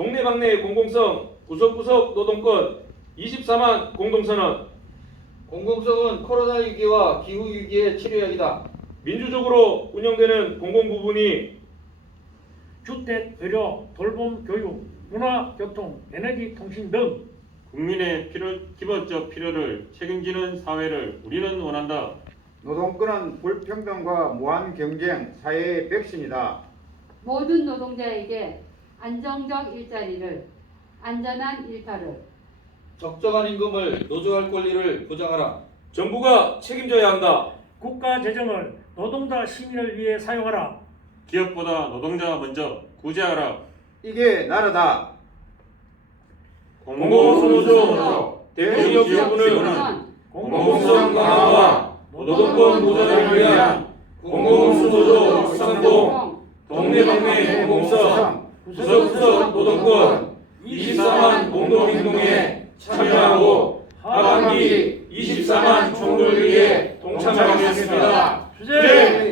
동네방네 공공성 구석구석 노동권 24만 공동선언 공공성은 코로나19와 기후 위기의 치료약이다. 민주적으로 운영되는 공공부분이 주택, 의료, 돌봄, 교육, 문화, 교통, 에너지, 통신 등 국민의 필요, 기본적 필요를 책임지는 사회를 우리는 원한다. 노동권은 불평등과 무한 경쟁 사회의 백신이다. 모든 노동자에게 안정적 일자리를 안전한 일터를 적정한 임금을 노조할 권리를 보장하라. 정부가 책임져야 한다. 국가 재정을 노동자 시민을 위해 사용하라. 기업보다 노동자 먼저 구제하라. 이게 나라다. 공공노조 대기업 지원은 공공성 강화와 노동권 보장을 위한 공공수노조 확산동 동네방네 공공성 구석구석 노동권 24만 공동행동에 참여하고 하반기 24만 총돌기에 동참하겠습니다. 주제!